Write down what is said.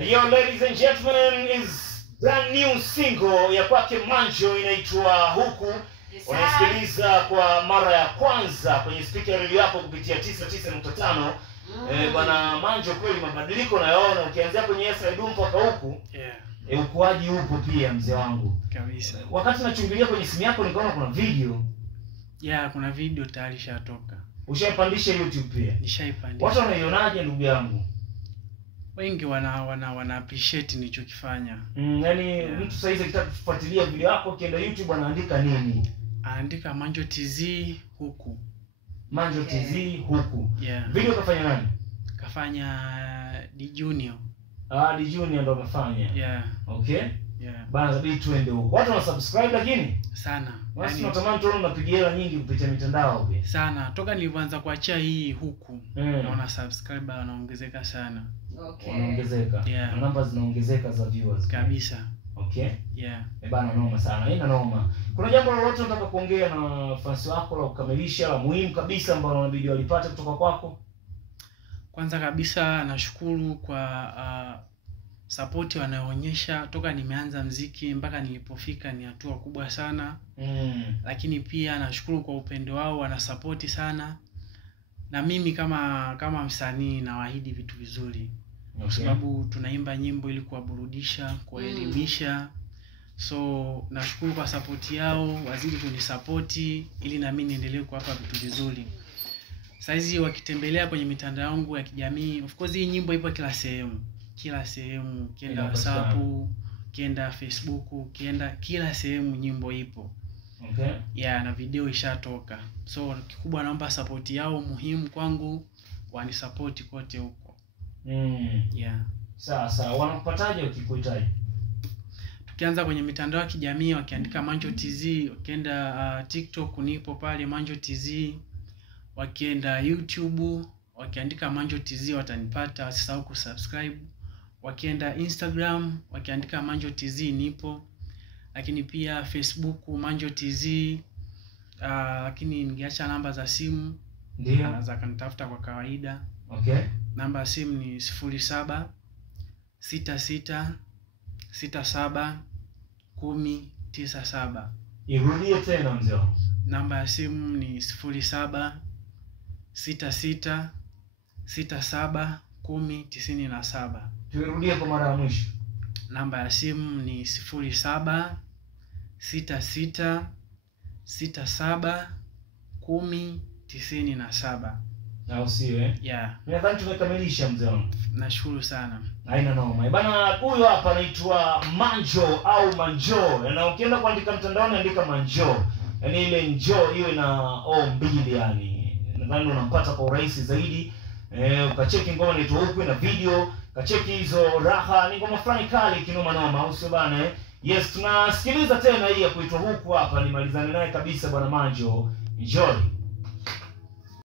Yo, ladies and gentlemen, is brand new single ya kwake Manjo inaitwa Huku. Unasikiliza kwa mara ya kwanza kwenye speaker radio yako kupitia 99.5. Bwana Manjo, kweli mabadiliko nayaona ukianzia kwenye SID mpaka huku. Ukuaji upo pia mzee wangu. Kabisa. Wakati nachungulia kwenye simu yako nikaona kuna video. Kuna video tayari shatoka. Ushaipandisha YouTube pia? Nishaipandisha. Watu wanaionaje ndugu yangu? Wengi wana appreciate nilichokifanya. Yaani mtu sasa hivi akitaka kufuatilia video yako kienda YouTube anaandika nini? Anaandika Manjo TZ Huku. Manjo TZ Huku. Video kafanya nani? Kafanya D Junior. D Junior ndo amefanya. Okay. Bana zaidi tuende huko. Watu wana subscribe lakini sana. Wasi natamani tuone unapigia hela nyingi kupitia mitandao pia. Sana. Toka nilianza kuachia hii Huku. Naona subscriber wanaongezeka sana. Okay. Wanaongezeka. Na namba zinaongezeka za viewers. Kabisa. Okay. Bana noma sana. Ina noma. Kuna jambo lolote unataka kuongea na fans wako la kukamilisha la muhimu kabisa ambalo inabidi walipate kutoka kwako? Kwanza kabisa nashukuru kwa support wanayoonyesha toka nimeanza muziki mpaka nilipofika, ni hatua kubwa sana. Lakini pia nashukuru kwa upendo wao, wana support sana. Na mimi kama msanii nawaahidi vitu vizuri. Kwa sababu tunaimba nyimbo ili kuwaburudisha, kuwaelimisha. So nashukuru kwa support yao, wazidi kunisupport ili na mimi niendelee kuwapa vitu vizuri. Saizi wakitembelea kwenye mitandao yangu ya kijamii, of course hii nyimbo ipo kila sehemu. Kila sehemu, kienda WhatsApp, kienda Facebook, kienda kila sehemu nyimbo ipo. Na video ishatoka. So kikubwa naomba support yao muhimu kwangu, wanisupport kote huko. Sawa, wanakupataje ukikuhitaji? Tukianza kwenye mitandao ya kijamii wakiandika Manjo TZ, wakienda TikTok nipo pale Manjo TZ, wakienda YouTube wakiandika Manjo TZ watanipata, wasisahau kusubscribe. Wakienda Instagram wakiandika Manjo TZ nipo. Lakini pia Facebook Manjo TZ. Lakini ningeacha namba za simu, ndio anaweza kanitafuta kwa kawaida. Namba ya simu ni 07 66 67 1097. Irudie tena mzee. Namba ya simu ni 07 66 67 1097. Tuirudie kwa mara ya mwisho. Namba ya simu ni 07 66 67 1097. Na usiwe. Nadhani tumekamilisha mzee wangu. Nashukuru sana. Haina noma. Bana huyu hapa anaitwa Manjo au Manjo. Na ukienda kuandika mtandaoni andika Manjo. Yaani ile njoo iwe na o mbili yani. Nadhani unampata kwa urahisi zaidi. Ukacheki ngoma inaitwa Huku na video, kacheki hizo raha, ni ngoma fulani kali kinoma noma, au sio bana? Yes, tunasikiliza tena hii ya kuitwa Huku hapa, nimalizane naye kabisa bwana Manjo. Enjoy.